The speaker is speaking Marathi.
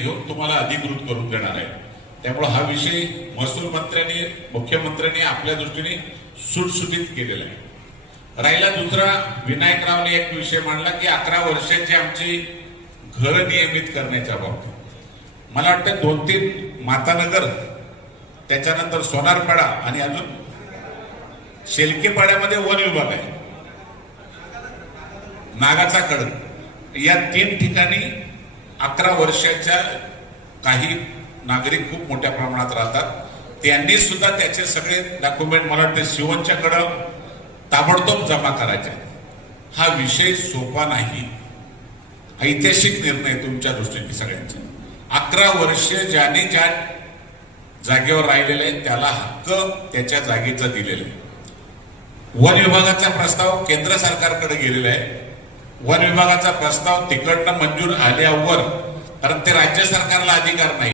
घेऊन तुम्हाला अधिकृत करून देणार आहे। त्यामुळे हा विषय महसूल मंत्र्यांनी मुख्यमंत्र्यांनी आपल्या दृष्टीने सुटसुटीत केलेला आहे। राहिला दुसरा, विनायकरावने एक विषय मांडला की 11 वर्षांची आमची घरं नियमित करण्याच्या बाबतीत मला वाटतं 2-3 मातानगर, त्याच्यानंतर सोनारपाडा आणि अजून शेलकेपाड्यामध्ये वन विभाग आहे, नागाचा खडक, या 3 ठिकाणी 11 वर्षाच्या काही नागरिक खूप मोठ्या प्रमाणात राहतात। त्यांनी सुद्धा त्याचे सगळे डॉक्युमेंट मला वाटतं शिवनच्याकडं ताबडतोब जमा करायचे। हा विषय सोपा नाही, ऐतिहासिक निर्णय तुमच्या दृष्टीने सगळ्यांचा। 11 वर्ष ज्याने ज्या जागेवर राहिलेले आहे त्याला हक्क त्याच्या जागेचा दिलेला आहे। वन विभागाचा प्रस्ताव केंद्र सरकारकडे गेलेला आहे। वन विभागाचा प्रस्ताव तिकडनं मंजूर आल्यावर, कारण ते राज्य सरकारला अधिकार नाही।